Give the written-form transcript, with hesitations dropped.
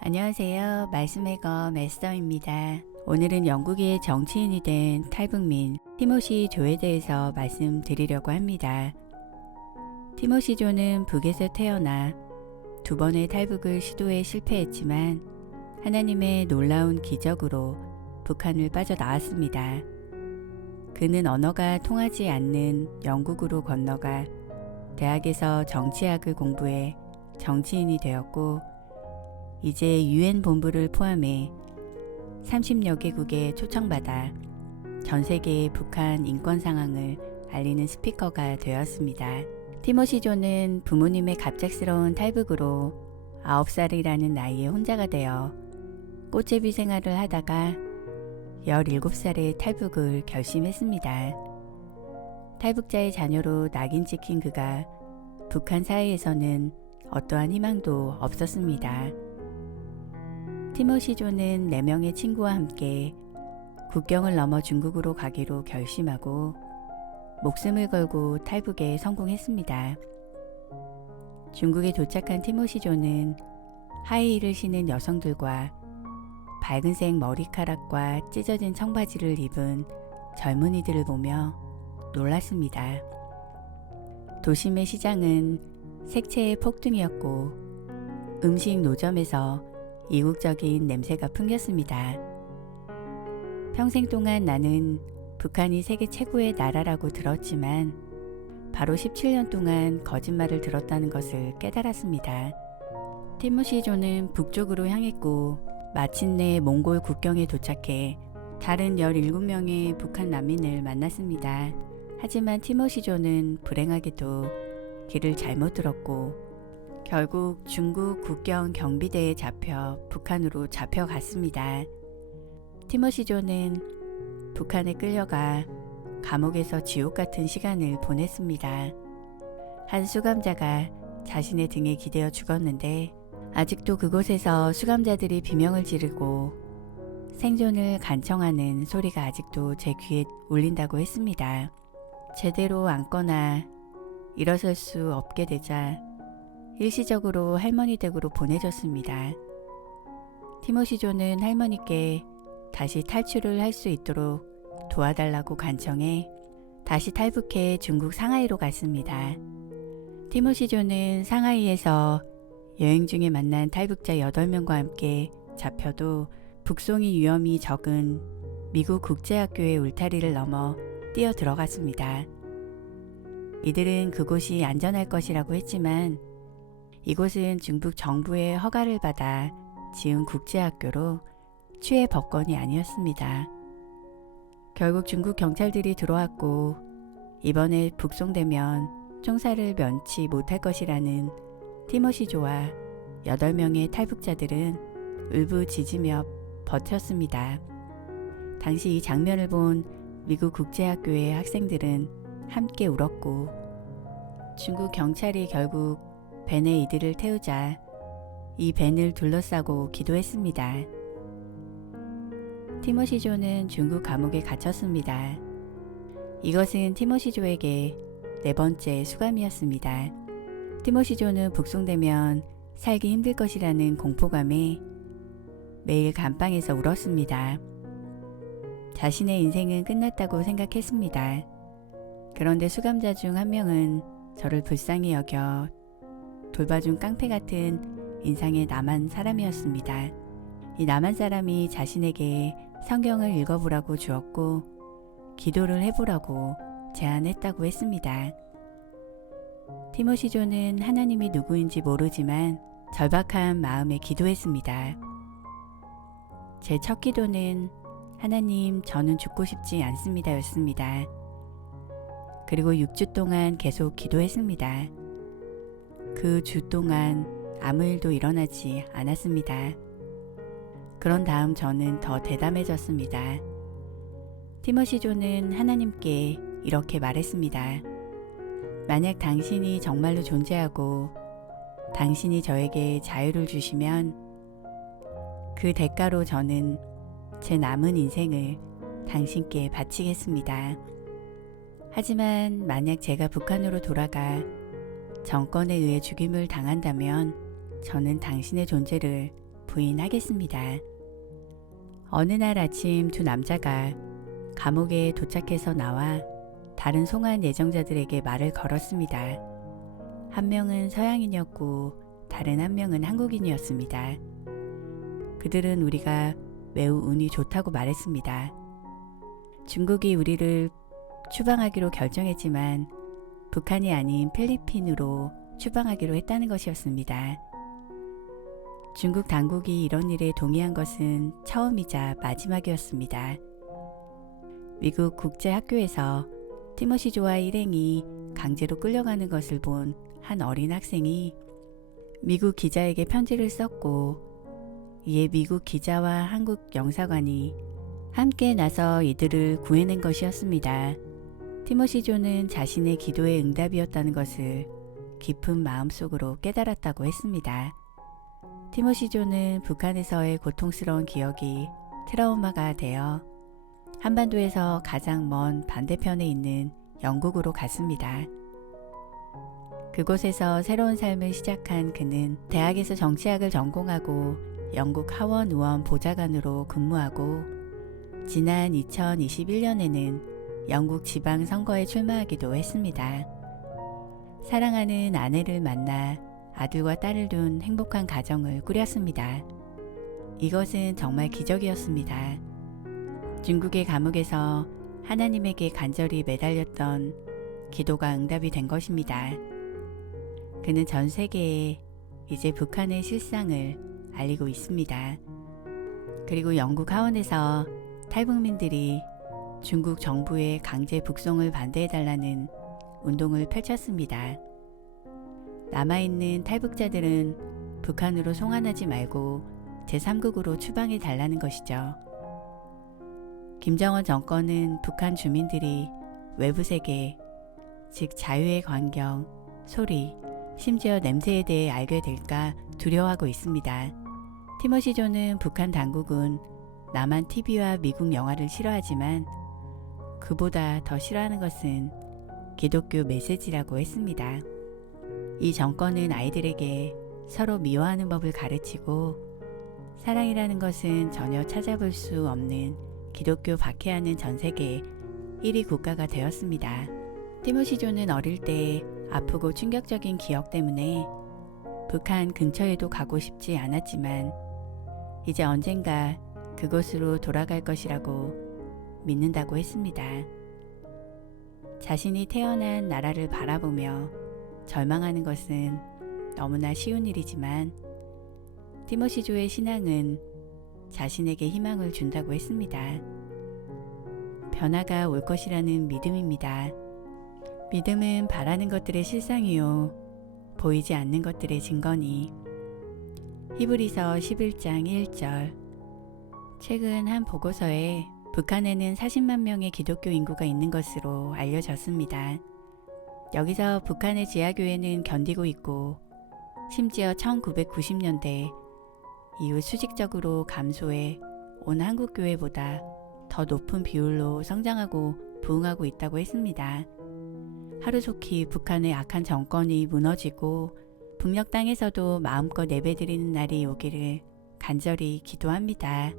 안녕하세요. 말씀의 검 에스더입니다. 오늘은 영국의 정치인이 된 탈북민 티모시 조에 대해서 말씀드리려고 합니다. 티모시 조는 북에서 태어나 두 번의 탈북을 시도해 실패했지만 하나님의 놀라운 기적으로 북한을 빠져나왔습니다. 그는 언어가 통하지 않는 영국으로 건너가 대학에서 정치학을 공부해 정치인이 되었고 이제 유엔 본부를 포함해 30여 개국에 초청받아 전 세계의 북한 인권 상황을 알리는 스피커가 되었습니다. 티모시 조는 부모님의 갑작스러운 탈북으로 9살이라는 나이에 혼자가 되어 꽃제비 생활을 하다가 17살에 탈북을 결심했습니다. 탈북자의 자녀로 낙인 찍힌 그가 북한 사회에서는 어떠한 희망도 없었습니다. 티모시 조는 4명의 친구와 함께 국경을 넘어 중국으로 가기로 결심하고 목숨을 걸고 탈북에 성공했습니다. 중국에 도착한 티모시 조는 하이힐을 신은 여성들과 밝은색 머리카락과 찢어진 청바지를 입은 젊은이들을 보며 놀랐습니다. 도심의 시장은 색채의 폭등이었고 음식 노점에서 이국적인 냄새가 풍겼습니다. 평생 동안 나는 북한이 세계 최고의 나라라고 들었지만 바로 17년 동안 거짓말을 들었다는 것을 깨달았습니다. 티모시 조는 북쪽으로 향했고 마침내 몽골 국경에 도착해 다른 17명의 북한 난민을 만났습니다. 하지만 티모시 조는 불행하게도 길을 잘못 들었고 결국 중국 국경 경비대에 잡혀 북한으로 잡혀갔습니다. 티모시 조는 북한에 끌려가 감옥에서 지옥 같은 시간을 보냈습니다. 한 수감자가 자신의 등에 기대어 죽었는데 아직도 그곳에서 수감자들이 비명을 지르고 생존을 간청하는 소리가 아직도 제 귀에 울린다고 했습니다. 제대로 앉거나 일어설 수 없게 되자 일시적으로 할머니 댁으로 보내졌습니다. 티모시 조는 할머니께 다시 탈출을 할 수 있도록 도와달라고 간청해 다시 탈북해 중국 상하이로 갔습니다. 티모시 조는 상하이에서 여행 중에 만난 탈북자 8명과 함께 잡혀도 북송이 위험이 적은 미국 국제학교의 울타리를 넘어 뛰어 들어갔습니다. 이들은 그곳이 안전할 것이라고 했지만 이곳은 중국 정부의 허가를 받아 지은 국제학교로 취해 법권이 아니었습니다. 결국 중국 경찰들이 들어왔고 이번에 북송되면 총살을 면치 못할 것이라는 티모시 조와 8명의 탈북자들은 울부짖으며 버텼습니다. 당시 이 장면을 본 미국 국제학교의 학생들은 함께 울었고 중국 경찰이 결국 벤에 이들을 태우자 이 벤을 둘러싸고 기도했습니다. 티모시 조는 중국 감옥에 갇혔습니다. 이것은 티모시 조에게 4번째 수감이었습니다. 티모시 조는 북송되면 살기 힘들 것이라는 공포감에 매일 감방에서 울었습니다. 자신의 인생은 끝났다고 생각했습니다. 그런데 수감자 중 한 명은 저를 불쌍히 여겨 돌봐준 깡패 같은 인상의 남한 사람이었습니다. 이 남한 사람이 자신에게 성경을 읽어보라고 주었고 기도를 해보라고 제안했다고 했습니다. 티모시 조는 하나님이 누구인지 모르지만 절박한 마음에 기도했습니다. 제 첫 기도는 하나님, 저는 죽고 싶지 않습니다 였습니다. 그리고 6주 동안 계속 기도했습니다. 그 주 동안 아무 일도 일어나지 않았습니다. 그런 다음 저는 더 대담해졌습니다. 티모시 조는 하나님께 이렇게 말했습니다. 만약 당신이 정말로 존재하고 당신이 저에게 자유를 주시면 그 대가로 저는 제 남은 인생을 당신께 바치겠습니다. 하지만 만약 제가 북한으로 돌아가 정권에 의해 죽임을 당한다면 저는 당신의 존재를 부인하겠습니다. 어느 날 아침 두 남자가 감옥에 도착해서 나와 다른 송환 예정자들에게 말을 걸었습니다. 한 명은 서양인이었고 다른 한 명은 한국인이었습니다. 그들은 우리가 매우 운이 좋다고 말했습니다. 중국이 우리를 추방하기로 결정했지만 북한이 아닌 필리핀으로 추방하기로 했다는 것이었습니다. 중국 당국이 이런 일에 동의한 것은 처음이자 마지막이었습니다. 미국 국제학교에서 티모시 조아 일행이 강제로 끌려가는 것을 본 한 어린 학생이 미국 기자에게 편지를 썼고 이에 미국 기자와 한국 영사관이 함께 나서 이들을 구해낸 것이었습니다. 티모시 조는 자신의 기도의 응답이었다는 것을 깊은 마음속으로 깨달았다고 했습니다. 티모시 조는 북한에서의 고통스러운 기억이 트라우마가 되어 한반도에서 가장 먼 반대편에 있는 영국으로 갔습니다. 그곳에서 새로운 삶을 시작한 그는 대학에서 정치학을 전공하고 영국 하원 의원 보좌관으로 근무하고 지난 2021년에는 영국 지방선거에 출마하기도 했습니다. 사랑하는 아내를 만나 아들과 딸을 둔 행복한 가정을 꾸렸습니다. 이것은 정말 기적이었습니다. 중국의 감옥에서 하나님에게 간절히 매달렸던 기도가 응답이 된 것입니다. 그는 전 세계에 이제 북한의 실상을 알리고 있습니다. 그리고 영국 하원에서 탈북민들이 중국 정부의 강제 북송을 반대해달라는 운동을 펼쳤습니다. 남아있는 탈북자들은 북한으로 송환하지 말고 제3국으로 추방해달라는 것이죠. 김정은 정권은 북한 주민들이 외부 세계, 즉 자유의 광경, 소리, 심지어 냄새에 대해 알게 될까 두려워하고 있습니다. 티모시 조는 북한 당국은 남한 TV와 미국 영화를 싫어하지만 그보다 더 싫어하는 것은 기독교 메시지라고 했습니다. 이 정권은 아이들에게 서로 미워하는 법을 가르치고 사랑이라는 것은 전혀 찾아볼 수 없는 기독교 박해하는 전 세계 1위 국가가 되었습니다. 티모시 조는 어릴 때 아프고 충격적인 기억 때문에 북한 근처에도 가고 싶지 않았지만 이제 언젠가 그곳으로 돌아갈 것이라고 믿는다고 했습니다. 자신이 태어난 나라를 바라보며 절망하는 것은 너무나 쉬운 일이지만 티모시 조의 신앙은 자신에게 희망을 준다고 했습니다. 변화가 올 것이라는 믿음입니다. 믿음은 바라는 것들의 실상이요 보이지 않는 것들의 증거니. 히브리서 11장 1절. 최근 한 보고서에 북한에는 40만 명의 기독교 인구가 있는 것으로 알려졌습니다. 여기서 북한의 지하교회는 견디고 있고 심지어 1990년대 이후 수직적으로 감소해 온 한국교회보다 더 높은 비율로 성장하고 부흥하고 있다고 했습니다. 하루속히 북한의 악한 정권이 무너지고 북녘 땅에서도 마음껏 예배드리는 날이 오기를 간절히 기도합니다.